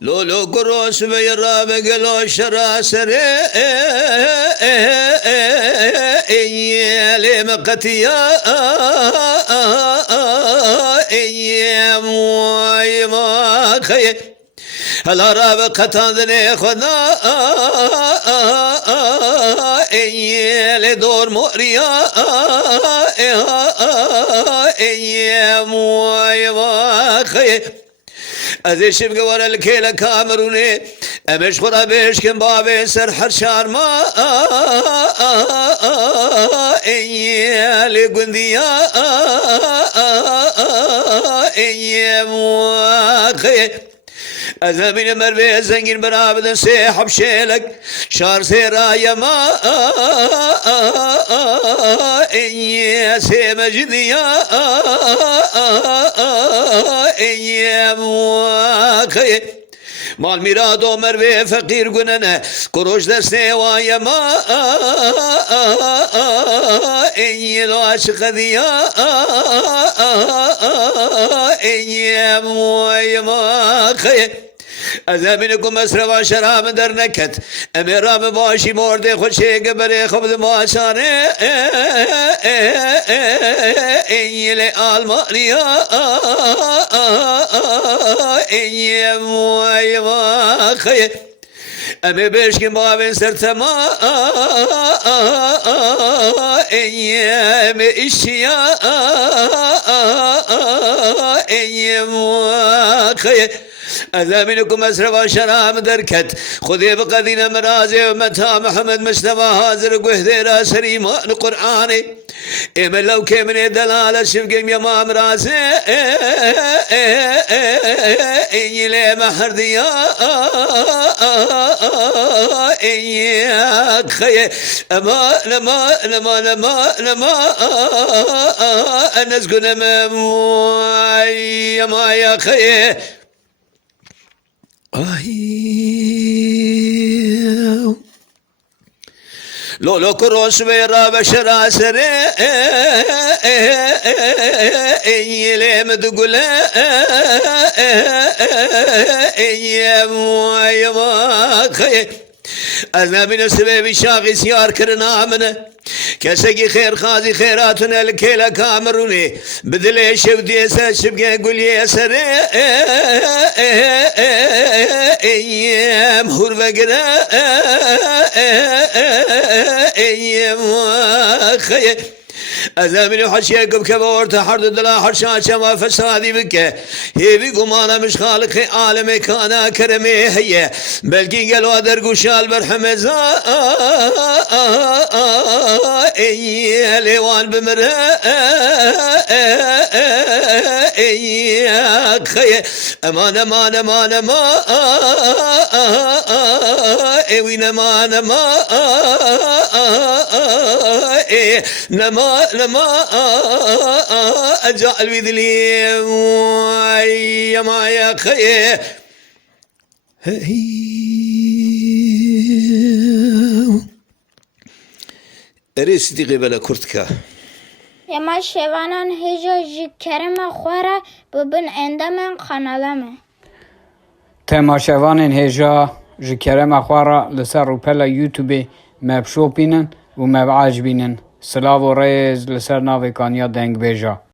لولو كروس بيرا بقلو شراسري لمقتيا موي ما خي هلا راب قطاندني خدا لدور موريا موي ما خي ازيش بقور الكيلة كامروني امش خورا بيش كم بابي سر حرشار ما ايالي قنديا مواخي أذهبين مربي زنجين برابد سيحب شيلك شار سيرايا ما إيا سيمجديا إيا مواخي مال ميرادو مربي فقير قننا كروش دستي وايا ما إيا العاشق ذيا إيا موي مواخي أذهبينكم أسرع شراب در نكت أميرام باشي موردي خوشي قبري خبز ماشاني إيلي آلمانيا إيلي موي ماخي أمي بيشكي بابين سرتما أمي إشيا إيلي موخي أذامنكم أسرف شراب دركت خذي بقدين مرازي ومتى محمد مصطفى هازر قهدير سريمان قرآني إما لو كمن دلالة شفقم يما مرازي إيلي محرديا إياك خي أما لما أنسكن ما يا خي لولو كروس بيرا بشرا سري إيلي مدقلا إيا موي ما خي أذنبي نسبي بشاقي سيار كرنا منه كسقي خير خازي خيراتنا الكيلة كامروني بدلي شودي سبقي قول يا سري ايام هور بقرا ايام خي أذامني حشيكم كبور تحرد دلا حرشان شما فسادي بك هي بقمانا مش خالق عالمي كانا كرمي هي بلقي قلوا درقوشال برحمزا اي ليوان بمرا اي خي امان امان امان ما اي نما نما لما أجعل بذلي ما يا خي أريستي قبل كرتكا يا ما شوانان هجا كرم خوارا ببن عندما خنالمه تما شوانان هجا كرم خوارا لسر روبلا يوتيوب مبشوبينن ومبعجبينن سلاو و ريز لسر ناوي كانيا دنگ بيجا